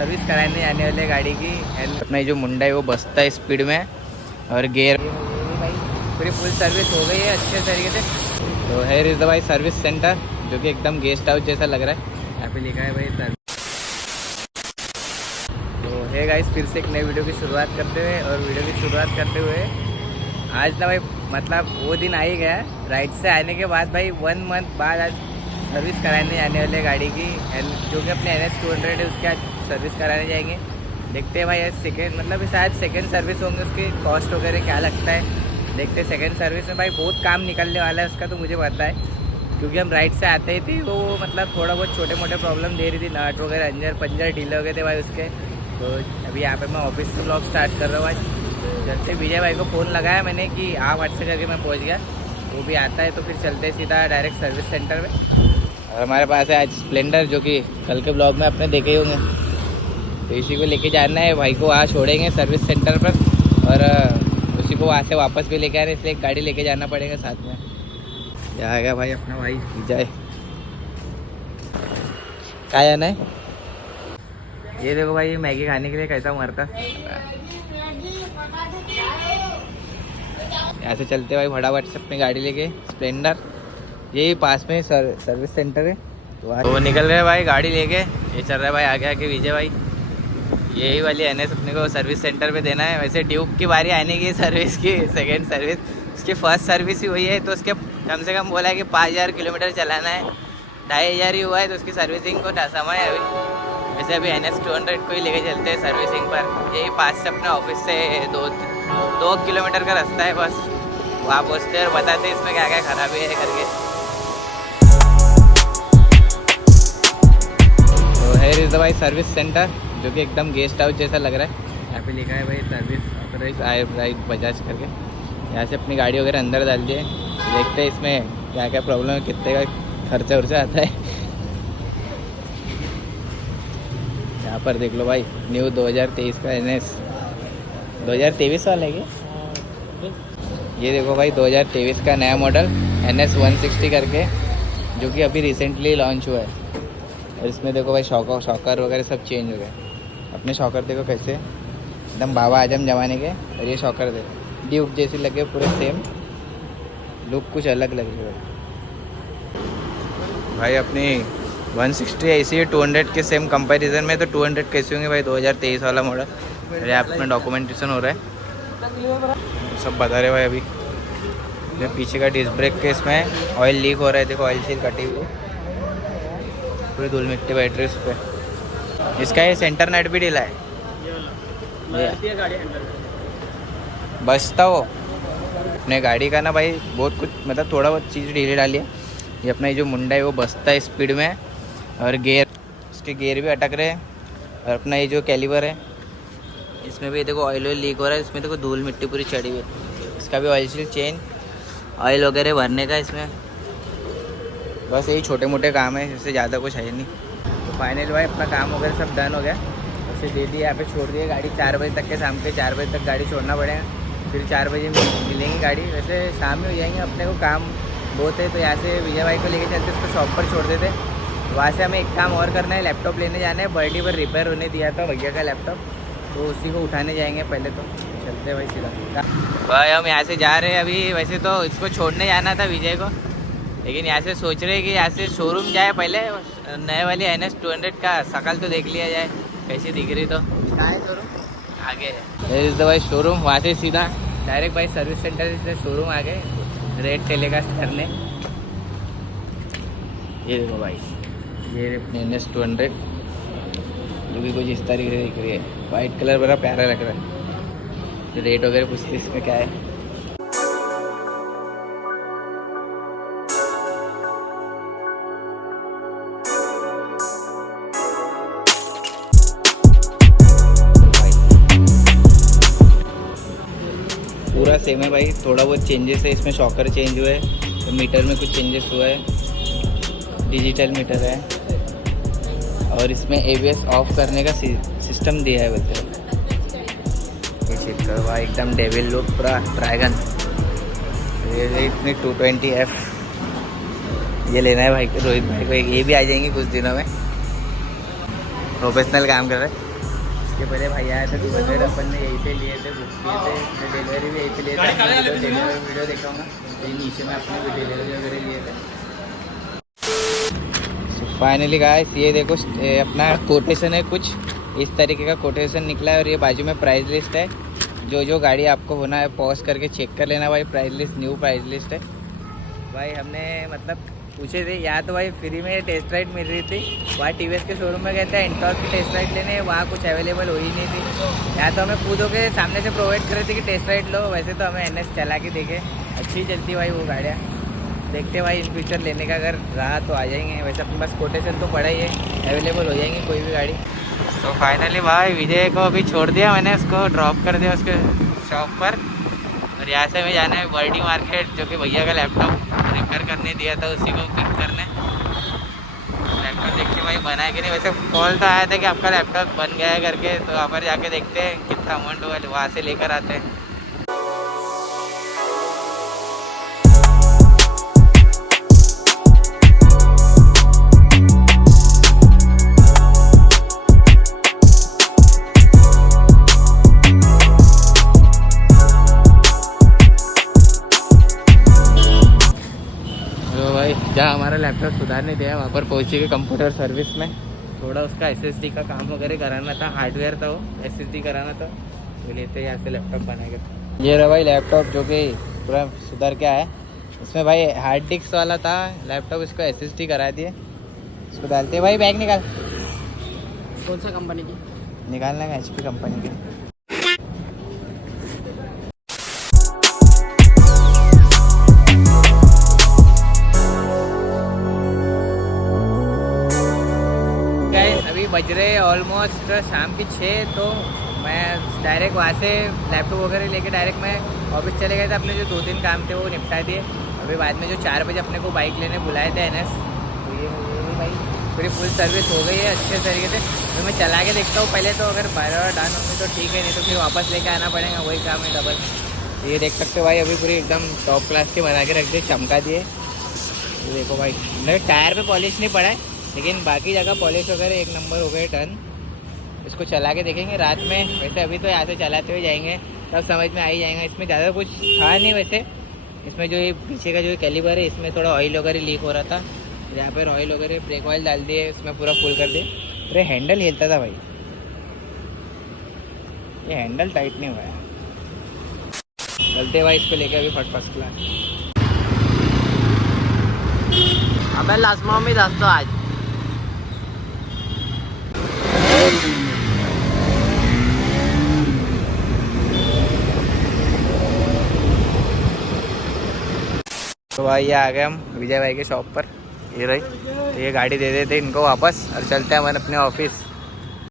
Service कराने जाने वाले गाड़ी की। एंड अपना जो मुंडा है वो बसता है स्पीड में और गियर भाई पूरी फुल सर्विस हो गई है अच्छे तरीके से। तो हेयर इज़ द भाई सर्विस सेंटर जो कि एकदम गेस्ट हाउस जैसा लग रहा है। यहाँ पे लिखा है भाई सर्विस। तो है गाइस फिर से एक नई वीडियो की शुरुआत करते हुए और वीडियो की शुरुआत करते हुए आज ना भाई मतलब वो दिन आ ही गया राइड से आने के बाद भाई 1 मंथ बाद आज सर्विस कराने जाने वाले गाड़ी की। एंड जो कि अपने NS200 है उसके आज सर्विस कराने जाएंगे। देखते हैं भाई आज सेकेंड मतलब शायद सेकेंड सर्विस होंगे, उसकी कॉस्ट वगैरह क्या लगता है देखते हैं। सेकेंड सर्विस में भाई बहुत काम निकलने वाला है उसका, तो मुझे पता है क्योंकि हम राइड से आते ही थे वो मतलब थोड़ा बहुत छोटे मोटे प्रॉब्लम दे रही थी, नट वगैरह अंजर पंजर ढीले हो गए थे भाई उसके। तो अभी यहाँ पे मैं ऑफिस से ब्लॉग स्टार्ट कर रहा हूँ आज। जब से विजय भाई को फ़ोन लगाया मैंने कि आप व्हाट्सएप करके मैं पहुँच गया, वो भी आता है तो फिर चलते हैं सीधा डायरेक्ट सर्विस सेंटर में। और हमारे पास है आज स्प्लेंडर जो कि कल के ब्लॉग में अपने देखे ही होंगे, तो इसी को लेके जाना है भाई को। वहाँ छोड़ेंगे सर्विस सेंटर पर और उसी को वहाँ से वापस भी लेके आ रहे हैं, इसलिए एक गाड़ी लेके जाना पड़ेगा साथ में। यहाँ आएगा भाई अपना भाई विजय, क्या जाना है। ये देखो भाई मैगी खाने के लिए कैसा मरता। यहाँ से चलते भाई फटाफट से अपनी गाड़ी लेके स्प्लेंडर, यही पास में सर्विस सेंटर है तो निकल रहे हैं भाई गाड़ी लेके। ये चल रहा है भाई आगे आके विजय भाई, यही वाली NS अपने को सर्विस सेंटर पे देना है। वैसे ड्यूक की बारी आने की सर्विस की, सेकेंड सर्विस उसकी फर्स्ट सर्विस ही हुई है तो उसके कम से कम बोला है कि 5000 किलोमीटर चलाना है, 2500 ही हुआ है तो उसकी सर्विसिंग को समय है अभी। वैसे अभी NS200 को ही लेके चलते हैं सर्विसिंग पर, यही पास से अपने ऑफिस से 2 किलोमीटर का रास्ता है बस। वहाँ पहुँचते हैं और बताते हैं इसमें क्या क्या खराबी है करके। तो हेयर इज़ द भाई सर्विस सेंटर जो कि एकदम गेस्ट हाउस जैसा लग रहा है। यहाँ पे लिखा है भाई सर्विस ऑथराइज राइड बजाज करके। यहाँ से अपनी गाड़ी वगैरह अंदर डाल दिए, देखते हैं इसमें क्या क्या प्रॉब्लम है, कितने का खर्चा उर्चा आता है। यहाँ पर देख लो भाई न्यू 2023 का NS 2023 वाला है क्या? ये देखो भाई 2023 का नया मॉडल NS 160 करके जो कि अभी रिसेंटली लॉन्च हुआ है। और इसमें देखो भाई शॉकर वगैरह सब चेंज हो गए। अपने शॉकर देखो कैसे एकदम बाबा आजम जमाने के, और ये शॉकर देखो ड्यूक जैसी लगे पूरे सेम, लुक कुछ अलग लग रही है भाई। अपनी 160 ऐसी है 200 के सेम कंपैरिजन में, तो 200 कैसे होंगे भाई 2023 वाला मॉडल। मेरे ऐप में डॉक्यूमेंटेशन हो रहा है सब बता रहे भाई। अभी ये पीछे का डिस्क ब्रेक के इसमें ऑयल लीक हो रहा है, देखो ऑयल सील कटी हुई पूरी धूल मिट्टी बैटरी उस पर। इसका ये सेंटर नेट भी ढीला है बचता वो अपने गाड़ी का ना भाई बहुत कुछ मतलब थोड़ा बहुत चीज़ ढीली डाली है। ये अपना जो मुंडा है वो बचता है स्पीड में और गियर उसके गियर भी अटक रहे हैं। और अपना ये जो कैलिबर है इसमें भी देखो ऑयल लीक हो रहा है, इसमें देखो धूल मिट्टी पूरी चढ़ी हुई है। इसका भी ऑयल सील चेंज ऑयल वगैरह भरने का इसमें, बस यही छोटे मोटे काम है, इससे ज़्यादा कुछ है नहीं। तो फाइनली भाई अपना काम वगैरह सब डन हो गया, उसे दे दिया यहाँ पे छोड़ दिया गाड़ी। 4 बजे तक के शाम के 4 बजे तक गाड़ी छोड़ना पड़ेगा, फिर 4 बजे मिलेंगी गाड़ी। वैसे शाम में हो जाएंगे, अपने को काम बहुत है तो यहाँ से विजय भाई को लेके चलते उसको शॉप पर छोड़ देते। वहाँ से हमें एक काम और करना है, लैपटॉप लेने जाना है। बर्थडे पर रिपेयर होने दिया था भैया का लैपटॉप, तो उसी को उठाने जाएंगे पहले। तो चलते भाई सीधा भाई हम यहाँ से जा रहे हैं अभी। वैसे तो इसको छोड़ने जाना था विजय को, लेकिन यहाँ से सोच रहे हैं कि यहाँ से शोरूम जाए पहले, नए वाली NS200 का शकल तो देख लिया जाए कैसी दिख रही। तो कहाँ है शोरूम? आगे है इस भाई शोरूम, वहाँ से सीधा डायरेक्ट भाई सर्विस सेंटर से शोरूम आ गए रेड टेलीकास्ट करने। ये देखो भाई ये अपने NS200 जो कि कुछ इस तरीके से दिख रही है, वाइट कलर बड़ा प्यारा लग रहा है। रेट वगैरह पूछते इसमें क्या है। पूरा सेम है भाई, थोड़ा बहुत चेंजेस है इसमें, शॉकर चेंज हुए तो मीटर में कुछ चेंजेस हुआ है, डिजिटल मीटर है और इसमें ABS ऑफ करने का सिस्टम दिया है। वैसे ये चेक करो भाई एकदम डेविल लुक पूरा ड्रैगन। ये इतनी 220F ये लेना है भाई रोहित भाई को, ये भी आ जाएंगे कुछ दिनों में। प्रोफेशनल काम कर रहे हैं। इसके पहले भैया आए थे 200 अपन ने यहीं से लिए थे, बुक किए थे, डिलीवरी भी यहीं पे लिए थे। डिलीवरी वीडियो दिखाऊंगा, ये नीचे में अपने भी डिलीवरी वगैरह लिए थे। फाइनली गाइस ये देखो अपना कोटेशन है, कुछ इस तरीके का कोटेशन निकला है और ये बाजू में प्राइस लिस्ट है। जो जो गाड़ी आपको होना है पॉज करके चेक कर लेना भाई, price list new price list है भाई। हमने मतलब पूछे थे या तो भाई फ्री में टेस्ट राइड मिल रही थी, वहाँ टीवीएस के शोरूम में गए थे इंटॉर्क की टेस्ट राइड लेने, वहाँ कुछ अवेलेबल हो ही नहीं थी। या तो हमें खुद के सामने से प्रोवाइड कर रहे थे कि टेस्ट राइड लो, वैसे तो हमें NS चला के देखे, अच्छी चलती भाई वो गाड़ियाँ। देखते भाई इन फ्यूचर लेने का अगर रहा तो आ जाएंगे, वैसे अपने पास कोटेशन तो पड़ा ही है, अवेलेबल हो जाएंगी कोई भी गाड़ी। तो फाइनली भाई विजय को अभी छोड़ दिया मैंने, उसको ड्रॉप कर दिया उसके शॉप पर। और यहाँ से हमें जाना है वर्डी मार्केट, जो कि भैया का लैपटॉप रिपेयर करने दिया था उसी को पिक करने। लैपटॉप देख के भाई बना है कि नहीं, वैसे कॉल तो आया था कि आपका लैपटॉप बन गया है करके, तो वहाँ पर जाके देखते हैं कितना अमाउंट हुआ, वहाँ से लेकर आते हैं। जहाँ हमारा लैपटॉप सुधारने दिया वहाँ पर पहुँचे गए कंप्यूटर सर्विस में। थोड़ा उसका SSD का काम वगैरह कराना था, हार्डवेयर था वो, SSD कराना था, तो लेते यहाँ से लैपटॉप बनाएंगे। ये रहा भाई लैपटॉप जो कि पूरा सुधर के आया। इसमें भाई हार्ड डिस्क वाला था लैपटॉप, इसको SSD करा दिए। इसको डालते हैं भाई, बैग निकाल। कौन सा कंपनी की निकालना है? HP कंपनी की। बज रहे ऑलमोस्ट शाम की 6, तो मैं डायरेक्ट वहाँ से लैपटॉप वगैरह लेके डायरेक्ट मैं ऑफिस चले गए थे। अपने जो 2-3 काम थे वो निपटा दिए। अभी बाद में जो 4 बजे अपने को बाइक लेने बुलाए थे NS, तो ये भाई पूरी फुल सर्विस हो गई है अच्छे तरीके से। तो मैं चला के देखता हूँ पहले, तो अगर 12 डाउन होगी तो ठीक है, नहीं तो फिर वापस लेके आना पड़ेगा, वही काम है डबल। ये देख सकते हो भाई, अभी पूरी एकदम टॉप क्लास के बना के रख दिए, चमका दिए। तो देखो भाई मेरे टायर पे पॉलिश नहीं पड़ा है, लेकिन बाकी जगह पॉलिश वगैरह एक नंबर हो गए टर्न। इसको चला के देखेंगे रात में, वैसे अभी तो यहाँ से चलाते हुए जाएंगे तब समझ में आ ही जाएगा। इसमें ज़्यादा कुछ था नहीं वैसे, इसमें जो ये पीछे का जो कैलिबर है इसमें थोड़ा ऑयल वगैरह लीक हो रहा था, यहाँ पर ऑयल वगैरह ब्रेक ऑयल डाल दिए, इसमें पूरा फुल कर दिए। अरे हैंडल हिलता था भाई, ये हैंडल टाइट नहीं हुआ है। चलते भाई इसको लेके अभी फर्स्ट क्लास। अबे लाजमा में दस आज तो भाई ये आ गए हम विजय भाई के शॉप पर। ये रही, तो ये गाड़ी दे देते इनको वापस और चलते हैं अपन अपने ऑफिस।